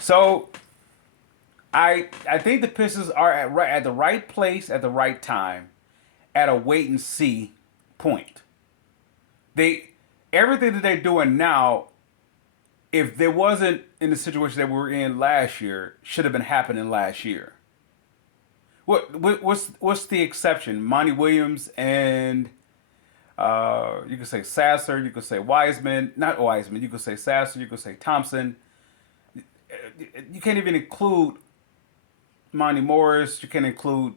So I think the Pistons are at the right place at the right time, at a wait and see point. They Everything that they're doing now, if there wasn't in the situation that we were in last year, should have been happening last year. What's the exception? Monty Williams and you could say Sasser, you could say Wiseman, not Wiseman. You could say Sasser, you could say Thompson. You can't even include Monty Morris. You can't include,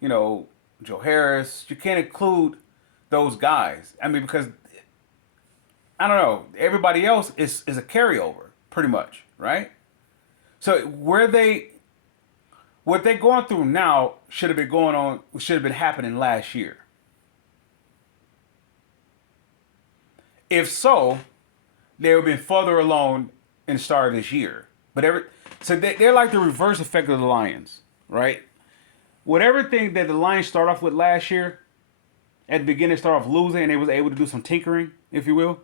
you know, Joe Harris. You can't include those guys. I mean, because I don't know, everybody else is a carryover, pretty much, right? So what they're going through now should have been happening last year. If so, they would have been further along in the start of this year. They're like the reverse effect of the Lions, right? With everything that the Lions start off with last year, at the beginning start off losing, and they was able to do some tinkering, if you will,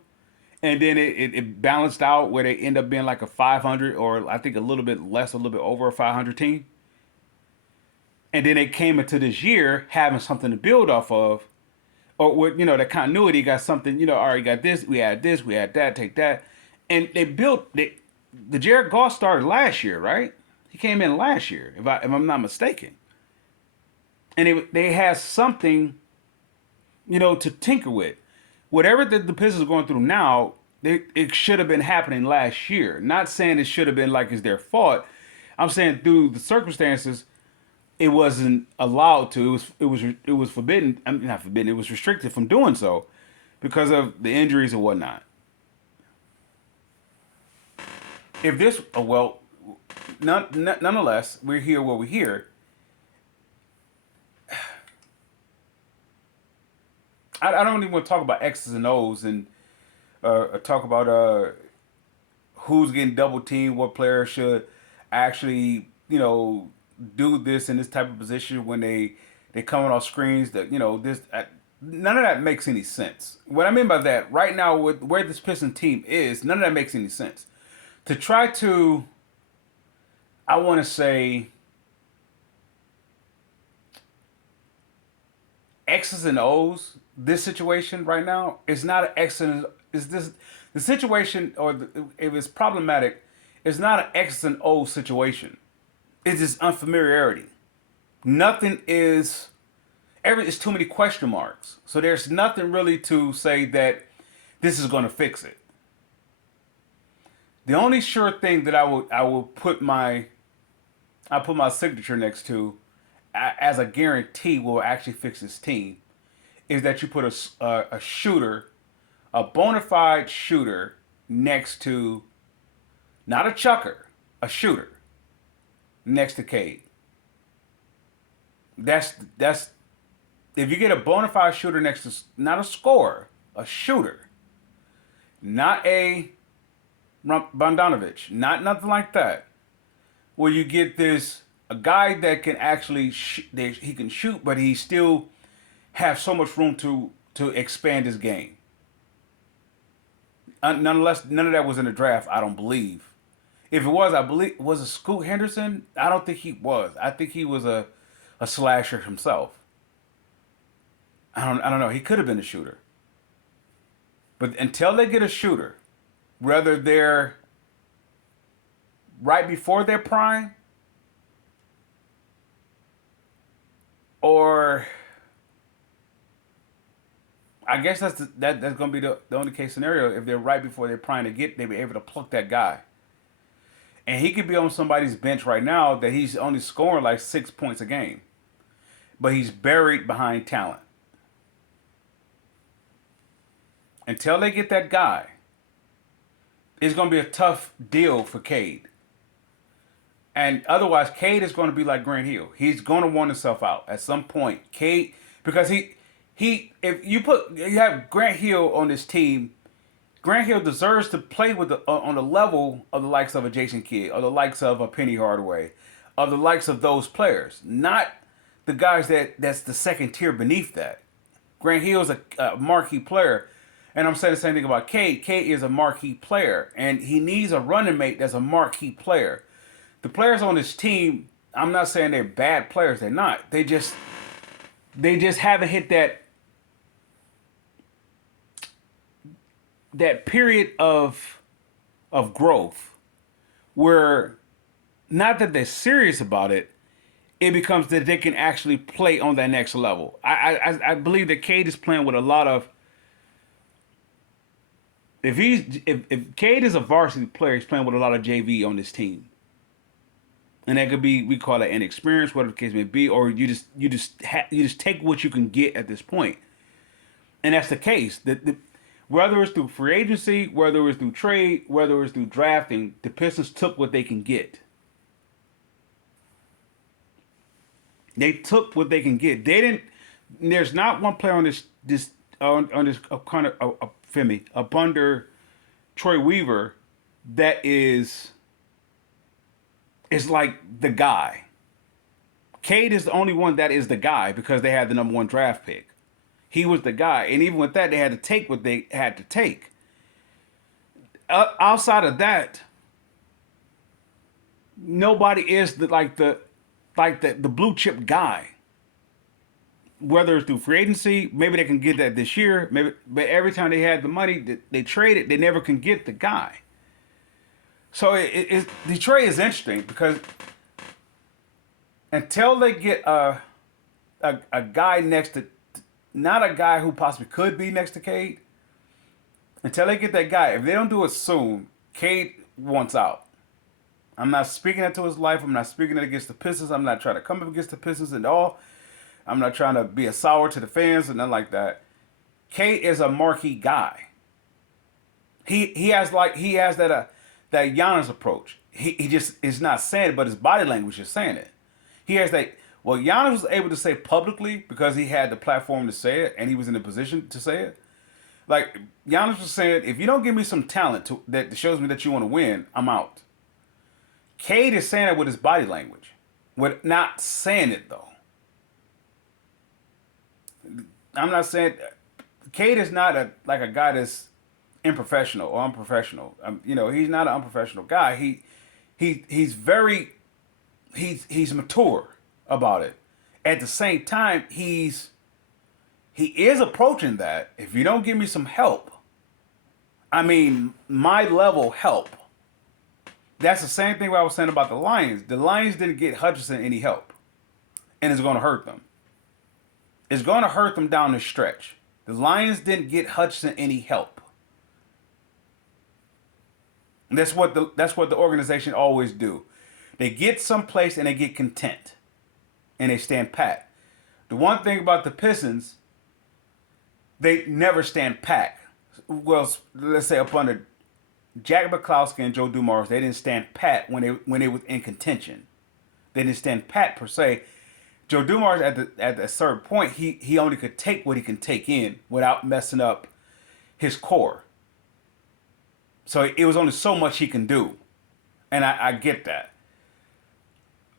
and then it balanced out where they end up being like a 500 or I think a little bit less, a little bit over a 500 team. And then they came into this year having something to build off of, or with the continuity got something. All right, got this, we had that, take that, and they built the Jared Goff started last year, right? He came in last year, if I'm not mistaken, and they had something, to tinker with. Whatever the Pistons are going through now, it should have been happening last year. Not saying it should have been like it's their fault. I'm saying through the circumstances, it wasn't allowed to. It was forbidden. I mean, not forbidden. It was restricted from doing so because of the injuries and whatnot. If this, oh, well, nonetheless, we're here where we're here. I don't even want to talk about X's and O's and talk about who's getting double teamed, what player should actually, do this in this type of position when they coming off screens. That this none of that makes any sense. What I mean by that, right now with where this Piston team is, none of that makes any sense. To try to, I want to say, X's and O's. This situation right now is not an X and is this the situation if it's problematic, it's not an X and O situation. It's just unfamiliarity. Nothing is it's too many question marks. So there's nothing really to say that this is going to fix it. The only sure thing that I will put my signature next to as a guarantee will actually fix this team is that you put a shooter, a bona fide shooter next to not a chucker, a shooter next to Cade. That's if you get a bona fide shooter next to not a scorer, a shooter, not a Bogdanovich, not nothing like that. Where you get this a guy that can actually he can shoot, but he still have so much room to expand his game. Nonetheless, none of that was in the draft. I don't believe. If it was, I believe was it Scoot Henderson. I don't think he was. I think he was a slasher himself. I don't know. He could have been a shooter. But until they get a shooter, whether they're right before their prime or I guess that's going to be the only case scenario. If they're right before their prime they be able to pluck that guy. And he could be on somebody's bench right now that he's only scoring like 6 points a game. But he's buried behind talent. Until they get that guy, it's going to be a tough deal for Cade. And otherwise, Cade is going to be like Grant Hill. He's going to want himself out at some point. Cade, because if you have Grant Hill on this team, Grant Hill deserves to play with on the level of the likes of a Jason Kidd, or the likes of a Penny Hardaway, of the likes of those players, not the guys that's the second tier beneath that. Grant Hill is a marquee player, and I'm saying the same thing about Cade. Cade is a marquee player, and he needs a running mate that's a marquee player. the players on this team, I'm not saying they're bad players. They're not. They just haven't hit that period of growth where not that they're serious about it, it becomes that they can actually play on that next level. I believe that Cade is playing with a lot of. If Cade is a varsity player, he's playing with a lot of JV on this team, and that could be, we call it inexperience, whatever the case may be, or you just take what you can get at this point, and that's the case. Whether it's through free agency, whether it's through trade, whether it's through drafting, the Pistons took what they can get. They took what they can get. They didn't. There's not one player on this kind of Femi up under Troy Weaver that is like the guy. Cade is the only one that is the guy because they had the number 1 draft pick. He was the guy, and even with that, they had to take what they had to take. Outside of that, nobody is the blue chip guy. Whether it's through free agency, maybe they can get that this year. Maybe, but every time they had the money, they trade it. They never can get the guy. So Detroit is interesting because until they get a guy next to, not a guy who possibly could be next to Cade, until they get that guy, if they don't do it soon, Cade wants out. I'm not speaking that to his life. I'm not speaking it against the Pistons. I'm not trying to come up against the Pistons at all. I'm not trying to be a sour to the fans or nothing like that. Cade is a marquee guy. He has that Giannis approach. He just is not saying it, but his body language is saying it. He has that. Well, Giannis was able to say publicly because he had the platform to say it and he was in a position to say it. Like Giannis was saying, if you don't give me some talent that shows me that you want to win, I'm out. Cade is saying it with his body language, with not saying it though. I'm not saying Cade is not a guy that's unprofessional or unprofessional. He's not an unprofessional guy. He's mature about it. At the same time, he is approaching that. If you don't give me some help, I mean my level help. That's the same thing what I was saying about the Lions. The Lions didn't get Hutchinson any help, and it's going to hurt them. It's going to hurt them down the stretch. The Lions didn't get Hutchinson any help. And that's what the organization always do. They get someplace and they get content, and they stand pat. The one thing about the Pistons, they never stand pat. Well, let's say up under Jack McCloskey and Joe Dumars, they didn't stand pat when they were in contention. They didn't stand pat per se. Joe Dumars at a certain point, he only could take what he can take in without messing up his core. So it was only so much he can do, and I get that.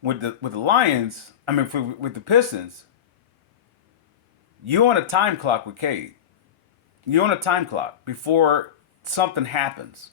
With the Lions, with the Pistons, you're on a time clock with Cade. You're on a time clock before something happens.